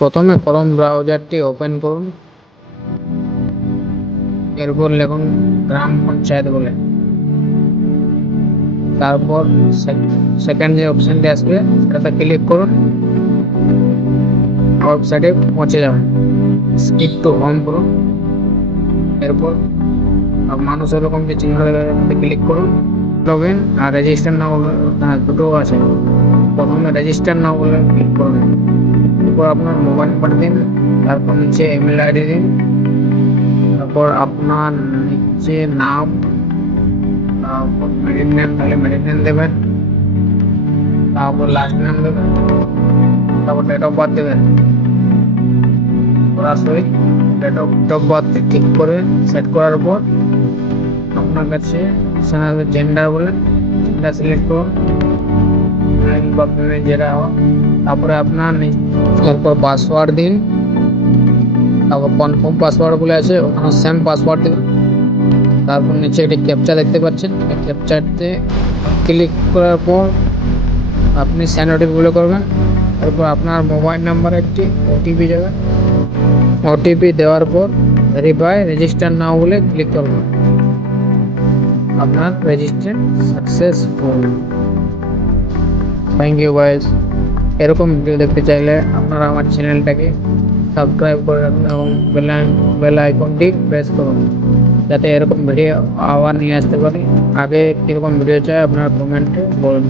প্রথমে Chrome ব্রাউজারটি open করুন, এরপর লিখুন গ্রাম পঞ্চায়েত বলে, তারপর সেকেন্ড যে অপশনটি আসবে সেটাতে ক্লিক করুন, ওয়েবসাইটে পৌঁছে যাবেন। স্কিপ টু হোম করুন, এরপর মানুষের এরকম যে চিহ্ন ক্লিক করুন, লগ ইন আর রেজিস্টার নাও দুটো আছে। প্রথমে রেজিস্টার নাও বলে ক্লিক করুন, এরপর আপনার মোবাইল নাম্বার দিন, তারপর নিচে ইমেল আইডি দিন, তারপর আপনার নিচে নাম, তারপর মিডিল নেম তাহলে মিডিল নেম দেবেন, তারপর লাস্ট নেম দেবেন, তারপর ডেট অফ বার্থ দেবেন। সরাসরি ডেট অফ বার্থ ঠিক করে সেট করার পর আপনার কাছে জেন্ডার বলে জেন্ডার সিলেক্ট করুন, যেটা তারপরে আপনার এরপর পাসওয়ার্ড দিন, তারপর কনফার্ম পাসওয়ার্ড বলে আছে ওখানে সেম পাসওয়ার্ড দেবেন। তারপর নিচে একটি ক্যাপচা দেখতে পাচ্ছেন, এই ক্যাপচাতে ক্লিক করার পর আপনি সেন্ড ওটিপিগুলো করবেন। তারপর আপনার মোবাইল নাম্বারে একটি ওটিপি যাবে, ওটিপি দেওয়ার পর ভেরিফাই রেজিস্টার নাও বলে ক্লিক করবেন। আপনার registration successful. Thank you guys. এরকম ভিডিও দেখতে চাইলে আপনারা আমার চ্যানেলটাকে সাবস্ক্রাইব করে রাখুন এবং বেল আইকনটি প্রেস করুন, যাতে এরকম ভিডিও আবার নিয়ে আসতে পারি। আগে কীরকম ভিডিও চাই আপনারা কমেন্টে বলুন।